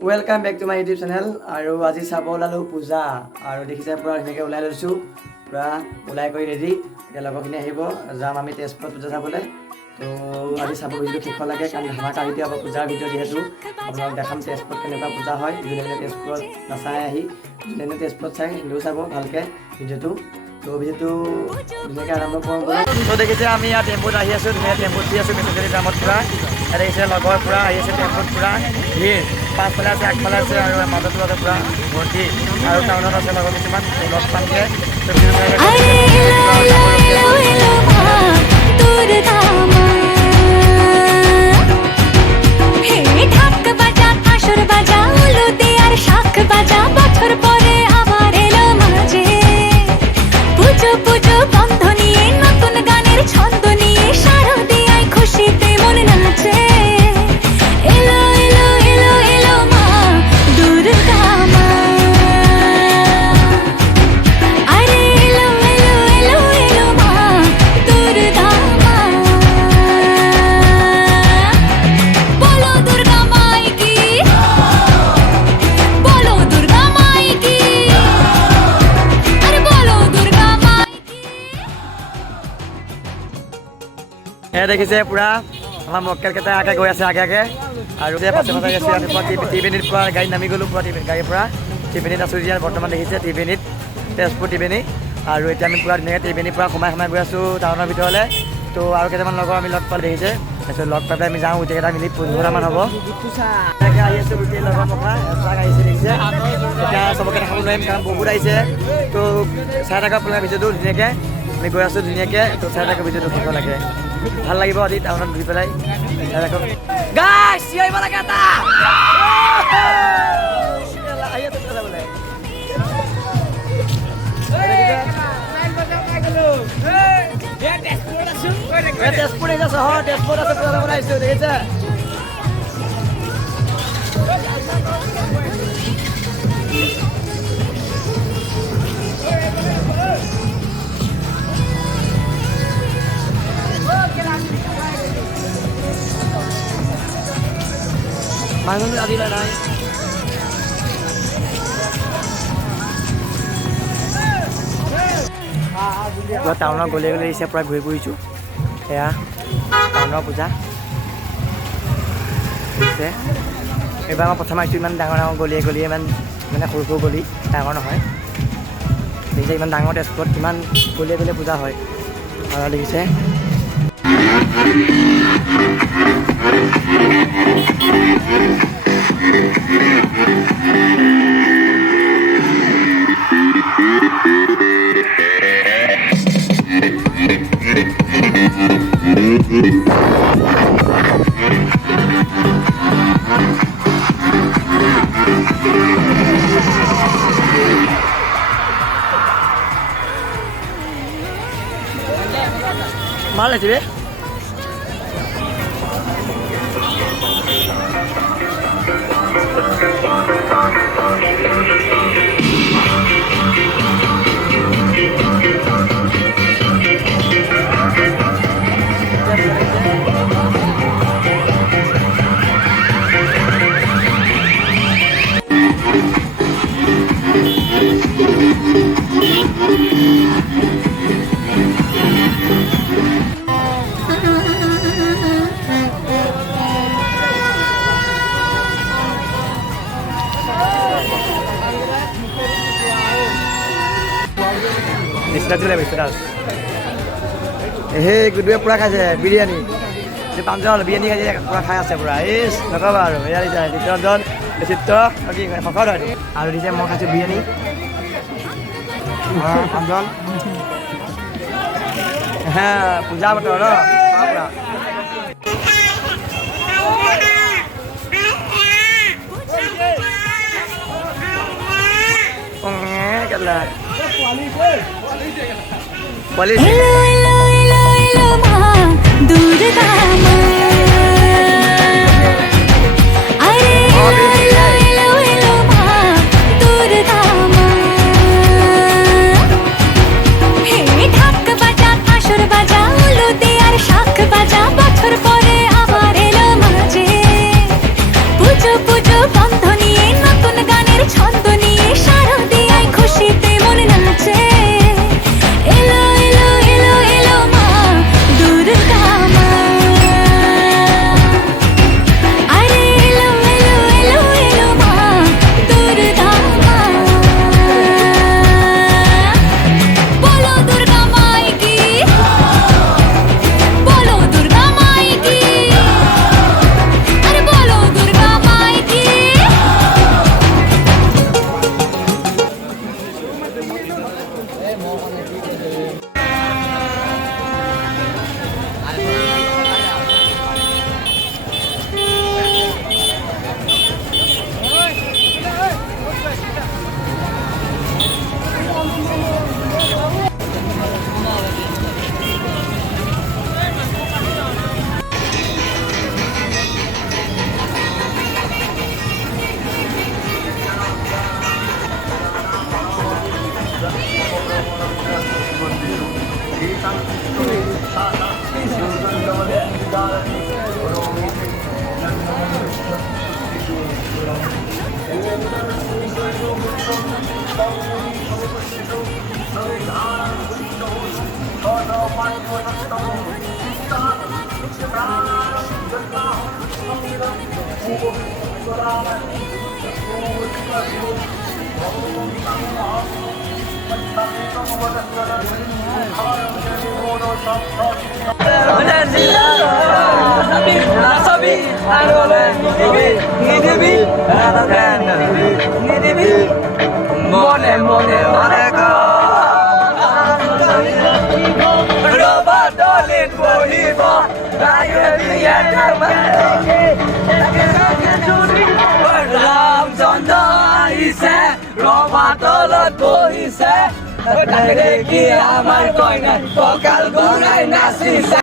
Welcome back to my YouTube channel. আৰু আজি চাব ওলালো পূজা আৰু দেখিছে পুৰা এনেকৈ ওলাই লৈছোঁ পুৰা ওলাই কৰি ৰেডি এতিয়া লগৰখিনি আহিব যাম আমি তেজপুৰত পূজা চাবলৈ তো আজি চাব ভিডিঅ'টো শেষ লাগে কাৰণ ধামাকা ভিডিঅ' হ'ব পূজাৰ ভিডিঅ' যিহেতু আপোনালোক দেখাম তেজপুৰত কেনেকুৱা পূজা হয় যোনে তেজপুৰত নাচাই আহি যোনে তেজপুৰত চাই সেইটোও চাব ভালকৈ ভিডিঅ'টো তো ভিডিঅ'টো ধুনীয়াকৈ আৰম্ভ কৰোঁ তো দেখিছে আমি ইয়াত টেম্পুত আহি আছোঁ ধুনীয়া টেম্পুত উঠি আছোঁ মেছেঞ্জাৰী দামত পুৰা ইয়াত দেখিছে লগৰ পুৰা আহি আছে টেম্পুত পুৰা ভিৰ পাছফালে আছে আগফালে আছে আৰু মাজতো আছে পুৰা ভৰ্তি আৰু টাউনত আছে লগৰ কিছুমান লগ পামগৈ দেখিছে পুৰা আমাৰ মক্কেলকেইটা আগে গৈ আছে আগে আৰু যে পাছে পাছে আছে আমি পুৰা টিভিনিত পুৰা গাড়ী নামি গ'লোঁ পুৰা গাড়ীৰ পৰা টিভিনিত আছোঁ এতিয়া বৰ্তমান দেখিছে টিভিনিত তেজপুৰ টিভিনি আৰু এতিয়া আমি পুৰা ধুনীয়াকৈ টিভিনিৰ পৰা সোমাই গৈ আছোঁ টাউনৰ ভিতৰলৈ তো আৰু কেইটামান লগৰ আমি লগ পালে দেখিছে তাৰপিছত লগ পাই পেলাই আমি যাওঁ গোটেইকেইটা মিলি 15টামান হ'ব এনেকৈ আহি আছোঁ গোটেই লগৰ মখা এপাক আহিছে দেখিছে এতিয়া চবকে দেখাব নোৱাৰিম কাৰণ বহুত আহিছে তো চাই থকা আপোনাৰ ভিডিঅ'টো ধুনীয়াকৈ আমি গৈ আছোঁ ধুনীয়াকৈ তো চাই থকা ভিডিঅ'টো শেষ লাগে ভাল লাগিব আজি টাউনত ঘূৰি পেলাই গাইছ চিঞৰিব লাগে এটা তেজপুৰ আহিছে চহৰ তেজপুৰত আছে পূজা চাবলৈ আহিছোঁ দেখিছে মানুহ আজি নাই টাউনৰ গলি আহিছে প্ৰায় ঘূৰি ফুৰিছোঁ এয়া টাউনৰ পূজা হৈছে এইবাৰ মই প্ৰথম আহিছোঁ ইমান ডাঙৰ গলিয়ে ইমান মানে সৰু গলি ডাঙৰ নহয় দেখিছে ইমান ডাঙৰ তেজপুৰত কিমান গলিয়ে পূজা হয় আৰু দেখিছে mal aja deh. Hei, kedua pura kaje biryani. Di Panjang biryani kaje pura kaya se pura. Is, nakal baru. Ya di sana di London, di situ lagi nggak fakir ada. Aduh di sana mau kaje biryani. Panjang. Puja betul loh. Apa? Kalah. Polis. শাক বাজা বছর পরে আবার এলো মাঝে মনে মনে মনে রবা দলিত বহিব রামচন্দ্র আহিছে ৰভা তলত বহিছে দেখি আমাৰ কইনা কঁকাল গড়াই নাচিছে